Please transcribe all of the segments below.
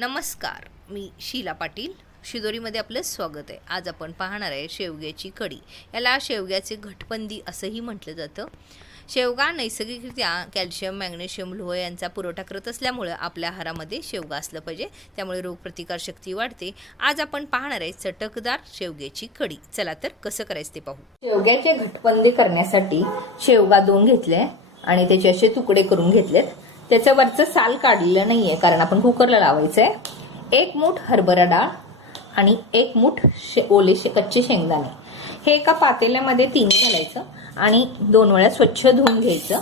नमस्कार मी शीला पाटील. शिदोरीमध्ये आपलं स्वागत आहे. आज आपण पाहणार आहे शेवग्याची कढी. याला शेवग्याचे घटबंदी असंही म्हटलं जातं. शेवगा नैसर्गिकरित्या कॅल्शियम मॅग्नेशियम लोह यांचा पुरवठा करत असल्यामुळं आपल्या आहारामध्ये शेवगा असलं पाहिजे. त्यामुळे रोगप्रतिकारशक्ती वाढते. आज आपण पाहणार आहे चटकदार शेवग्याची कढी. चला तर कसं करायचं ते पाहू. शेवग्याचे घटबंदी करण्यासाठी शेवगा दोन घेतले आणि त्याचे असे तुकडे करून घेतलेत. त्याचं वरचं साल काढलेलं नाहीये कारण आपण कुकरला लावायचंय. एक मूठ हरभरा डाळ आणि एक मूठ शे ओले शे कच्चे शेंगदाणे. हे एका पातेल्यामध्ये तीन घालायचं आणि दोन वेळा स्वच्छ धुवून घ्यायचं.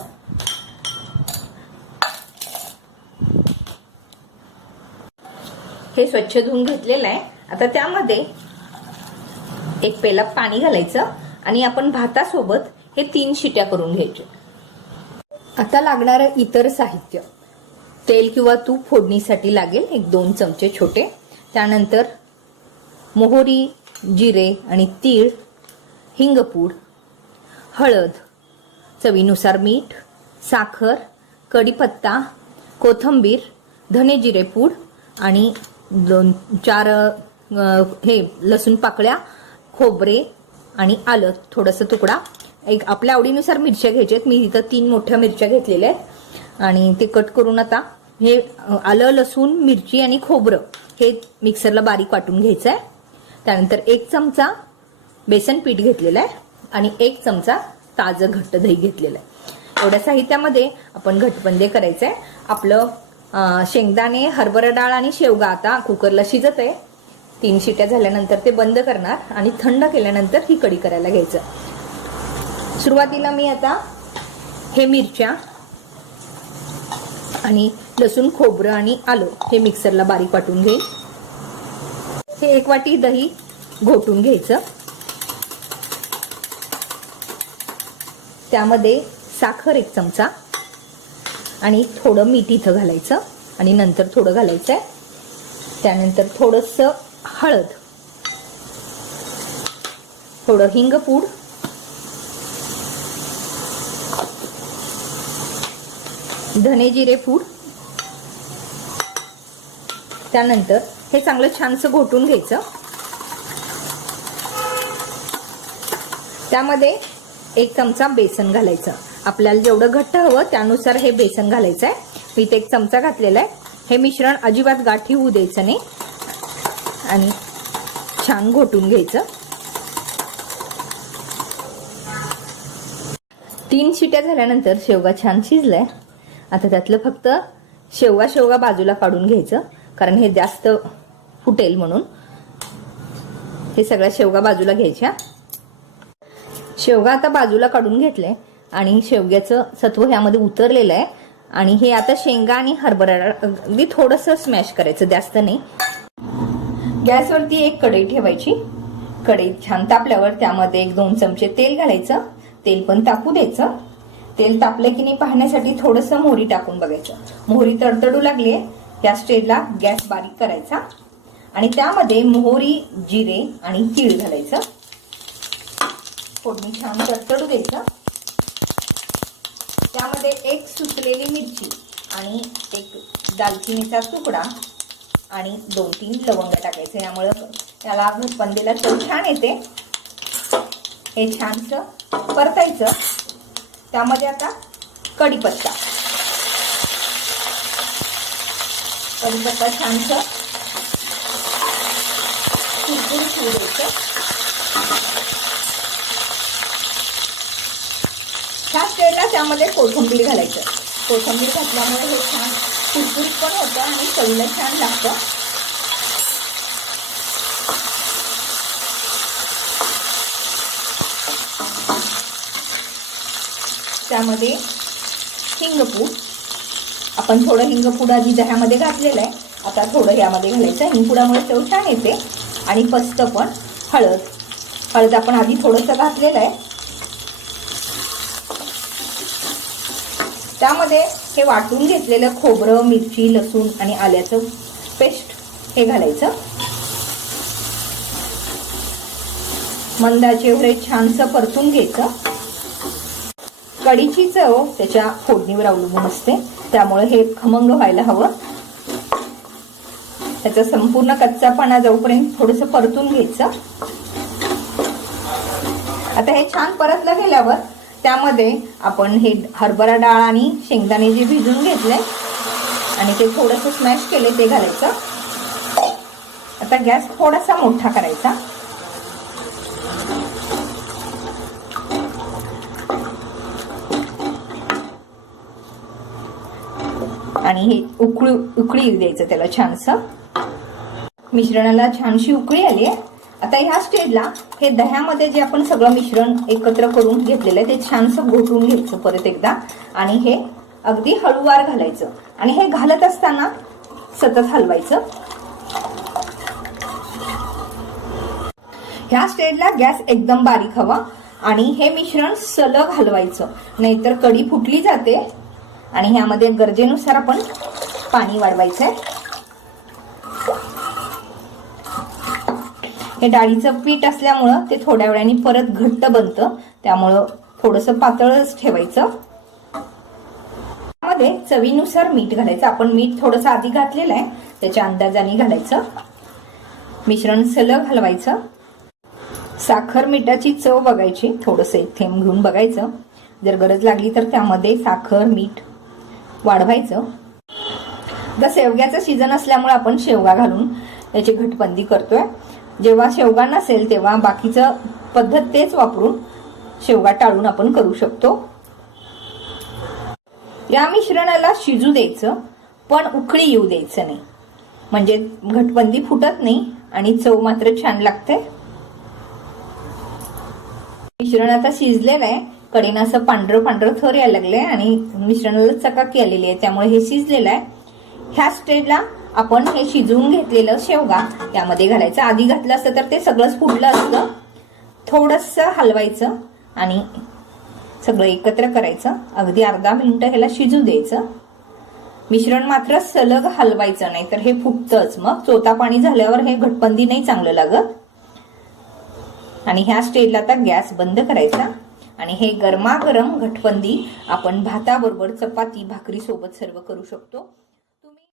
हे स्वच्छ धुवून घेतलेलं आहे. आता त्यामध्ये एक पेला पाणी घालायचं आणि आपण भातासोबत हे तीन शिट्या करून घ्यायचे आता लागणारं इतर साहित्य. तेल किंवा तूप फोडणीसाठी लागेल एक दोन चमचे छोटे. त्यानंतर मोहरी जिरे आणि तीळ हिंगपूड हळद चवीनुसार मीठ साखर कढीपत्ता कोथंबीर धने जिरेपूड आणि दोन चार हे लसूण पाकळ्या खोबरे आणि आलं थोडंसं तुकडा. एक आपल्या आवडीनुसार मिरच्या घ्यायच्या आहेत मी इथं तीन मोठ्या मिरच्या घेतलेल्या आहेत. आणि ते कट करून आता हे आलं लसूण मिरची आणि खोबरं हे मिक्सरला बारीक वाटून घ्यायचं आहे. त्यानंतर एक चमचा बेसन पीठ घेतलेलं आहे आणि एक चमचा ताजं घट्ट दही घेतलेलं आहे. एवढ्या साहित्यामध्ये आपण घटबंदे करायचं आहे आपलं शेंगदाणे हरभरा डाळ आणि शेवगा आता कुकरला शिजत आहे. तीन शिट्या झाल्यानंतर ते बंद करणार आणि थंड केल्यानंतर ही कढी करायला घ्यायचं. सुरुवातीला मी आता हे मिरच्या आणि लसूण खोबरं आणि आलं हे मिक्सरला बारीक वाटून घेईन. हे एक वाटी दही घोटून घ्यायचं. त्यामध्ये साखर एक चमचा आणि थोडं मीठ इथं घालायचं आणि नंतर थोडं घालायचं आहे त्यानंतर थोडंसं हळद थोडं हिंगपूड धने जिरे पूड. त्यानंतर हे चांगलं छानसं घोटून घ्यायचं. त्यामध्ये एक चमचा बेसन घालायचं. आपल्याला जेवढं घट्ट हवं त्यानुसार हे बेसन घालायचं आहे मी इथे एक चमचा घातलेला आहे. हे मिश्रण अजिबात गाठी होऊ द्यायचं नाही. आणि छान घोटून घ्यायचं. तीन शिट्या झाल्यानंतर शेवगा छान शिजलाय. आता त्यातलं फक्त शेवगा शेवगा बाजूला काढून घ्यायचं. कारण हे जास्त फुटेल म्हणून. हे सगळ्या शेवगा बाजूला घ्यायच्या. शेवगा आता बाजूला काढून घेतले आणि शेवग्याचं सत्व ह्यामध्ये उतरलेलं आहे. आणि हे आता शेंगा आणि हरभरा अगदी थोडंसं स्मॅश करायचं जास्त नाही. गॅसवरती एक कढई ठेवायची. कढई छान तापल्यावर त्यामध्ये एक दोन चमचे तेल घालायचं. तेल पण तापू द्यायचं. तेल तापलं की नाही पाहण्यासाठी थोडंसं मोहरी टाकून बघायचं. मोहरी तडतडू लागली त्या स्टेजला गॅस बारीक करायचा. आणि त्यामध्ये मोहरी जिरे आणि तीळ घालायचं. फोडणी छान तडतडू द्यायचं. त्यामध्ये एक सुचलेली मिरची आणि एक दालचिनीचा तुकडा आणि दोन तीन लवंग टाकायचे. यामुळं त्याला घटबंदीला चव छान येते. हे छानसं परतायचं. त्यामध्ये आता कढीपत्ता. कढीपत्ता छानसं कुरकुरीत होऊ द्यायचं. ह्या त्यामध्ये कोथंबीर घालायचं. कोथिंबीर घातल्यामुळे हे छान कुरकुरीत पण होतं आणि चवीला छान लागतं. त्यामध्ये हिंगपूड. आपण थोडं हिंगपूड आधी दह्यामध्ये घातलेलं आहे. आता थोडं यामध्ये घालायचं हिंगपुडामुळे चव छान येते. आणि पस्त पण हळद. हळद आपण आधी थोडंसं घातलेलं आहे. त्यामध्ये हे वाटून घेतलेलं खोबरं मिरची लसूण आणि आल्याचं पेस्ट हे घालायचं. मंदाचे एवढे छानसं परतून घ्यायचं. कढीची चव त्याच्या फोडणीवर अवलंबून असते. त्यामुळे हे खमंग व्हायला हवं. त्याचा संपूर्ण कच्चापणा जाऊपर्यंत थोडंसं परतून घ्यायचं. आता हे छान परतलं गेल्यावर त्यामध्ये आपण हे हरभरा डाळ आणि शेंगदाणे जे भिजून घेतले आणि ते थोडंसं स्मॅश केले ते घालायचं. आता गॅस थोडासा मोठा करायचा. आणि हे उकळी उकळी द्यायचं त्याला छानसं. मिश्रणाला छानशी उकळी आली आहे. आता ह्या स्टेजला हे दह्यामध्ये जे आपण सगळं मिश्रण एकत्र करून घेतलेलं आहे ते छानसं घोटून घ्यायचं परत एकदा. आणि हे अगदी हळूवार घालायचं. आणि हे घालत असताना सतत हलवायचं. ह्या स्टेजला गॅस एकदम बारीक हवा आणि हे मिश्रण सलग हलवायचं. नाहीतर कढी फुटली जाते. आणि ह्यामध्ये गरजेनुसार आपण पाणी वाढवायचंय. हे डाळीचं पीठ असल्यामुळं ते थोड्या वेळाने परत घट्ट बनतं. त्यामुळं थोडंसं पातळच ठेवायचं. त्यामध्ये चवीनुसार मीठ घालायचं. आपण मीठ थोडंसं आधी घातलेलं आहे. त्याच्या अंदाजाने घालायचं. मिश्रण सलग हलवायचं. साखर मिठाची चव बघायची. थोडंसं एक थेंब घेऊन बघायचं. जर गरज लागली तर त्यामध्ये साखर मीठ वाढवायचं. तर शेवग्याचं सीझन असल्यामुळे आपण शेवगा घालून याची घटबंदी करतोय. जेव्हा शेवगा नसेल तेव्हा बाकीचं पद्धत तेच वापरून शेवगा टाळून आपण करू शकतो. या मिश्रणाला शिजू द्यायचं पण उकळी येऊ द्यायचं नाही. म्हणजे घटबंदी फुटत नाही आणि चव मात्र छान लागते. मिश्रण आता शिजलेलं आहे. कडेनं असं पांढरं पांढरं थर यायला लागलंय आणि मिश्रणाला चकाकी आलेली आहे. त्यामुळे हे शिजलेलं आहे. ह्या स्टेजला आपण हे शिजवून घेतलेलं शेवगा त्यामध्ये घालायचं. आधी घातलं असतं तर ते सगळंच फुडलं असतं. थोडंसं हलवायचं आणि सगळं एकत्र करायचं. अगदी अर्धा मिनटं ह्याला शिजू द्यायचं. मिश्रण मात्र सलग हलवायचं नाही तर हे फुटतंच. मग चोता पाणी झाल्यावर हे घटबंदी नाही चांगलं लागत आणि ह्या स्टेजला आता गॅस बंद करायचा. आणि हे गरमागरम घटबंदी आपण भाताबरोबर चपाती भाकरी सोबत सर्व करू शकतो. तुम्ही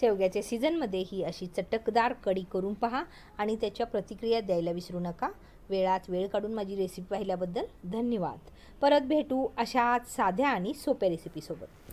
शेवग्याच्या सीझनमध्ये ही अशी चटकदार कढी करून पहा आणि त्याच्या प्रतिक्रिया द्यायला विसरू नका. वेळात वेळ काढून माझी रेसिपी पाहिल्याबद्दल धन्यवाद. परत भेटू अशाच साध्या आणि सोप्या रेसिपीसोबत